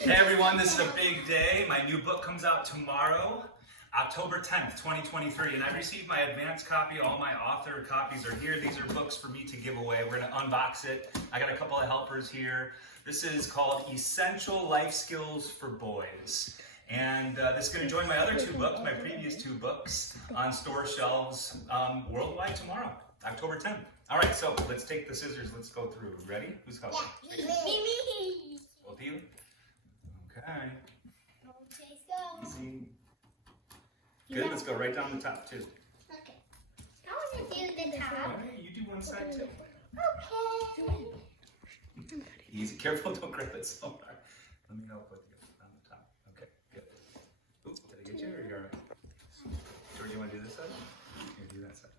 Hey everyone, this is a big day. My new book comes out tomorrow, October 10th, 2023, and I received my advance copy. All my author copies are here. These are books for me to give away. We're going to unbox it. I got a couple of helpers here. This is called Essential Life Skills for Boys. And this is going to join my other two books, my previous two books, on store shelves worldwide tomorrow, October 10th. All right, so let's take the scissors. Let's go through. Ready? Who's helping? Yeah, me. Both of you? Okay. Easy. Good, let's go right down the top too. Okay. I want to do the top. Alright, you do one side too. Okay. Easy, careful, don't grip it so hard. Let me help with you on the top. Okay, good. Oops, did I get you or you're alright? George, you want to do this side? Here, do that side.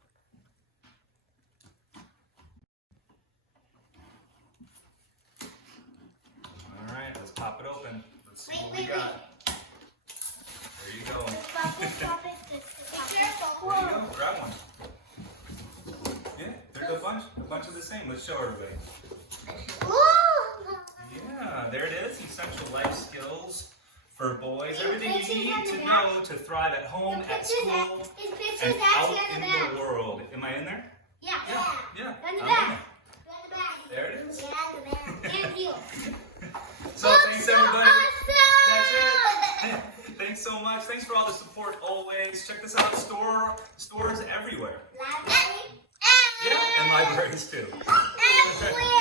Alright, let's pop it open. Let's see what we got. There you go. Stop it. There you go, grab one. Yeah, there's a bunch of the same. Let's show everybody. Yeah, there it is. Essential life skills for boys. Everything you need to know to thrive at home, at school, and out in the world. Am I in there? Yeah. Yeah. In the I'm back. in there. There it is. And you. So thanks everybody. Awesome! That's it. Thanks so much. Thanks for all the support always. Check this out. Stores everywhere. Library. Yeah, and libraries too. Everywhere.